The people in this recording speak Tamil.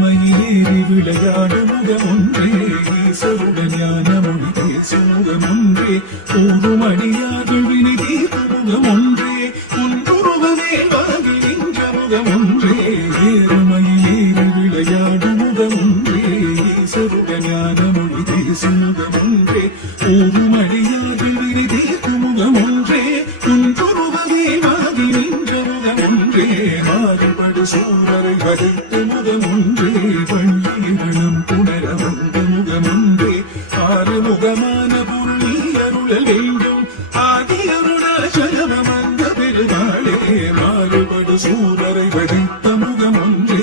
மயிலேறி விளையாடு முகமொன்றே ஈசருடன் ஞான மொழி பேசும் முகமொன்றே கூறும் அடியார்கள் வினை தீர்க்கும் முகமொன்றே உன்னுருவமே வாங்கி நின்ற முகமொன்றே மயிலேறி விளையாடு முகமொன்றே ஈசருடன் ஞான மொழி பேசும் முகமொன்றே கூறும் அடியார்கள் வினை தீர்க்கும் முகமொன்றே உன்னுருவமே வாங்கி நின்ற முகமொன்றே மாறுபடு சூழலை வதைத்த முகமொன்றே பள்ளிகளும் புணர வந்த முகமொன்றே ஆறுமுகமான பொருளி அருள வேண்டும் ஆதி அருணாச்சலம் அந்த பெருமாளே மாறுபடு சூழலை வதைத்த முகமொன்றே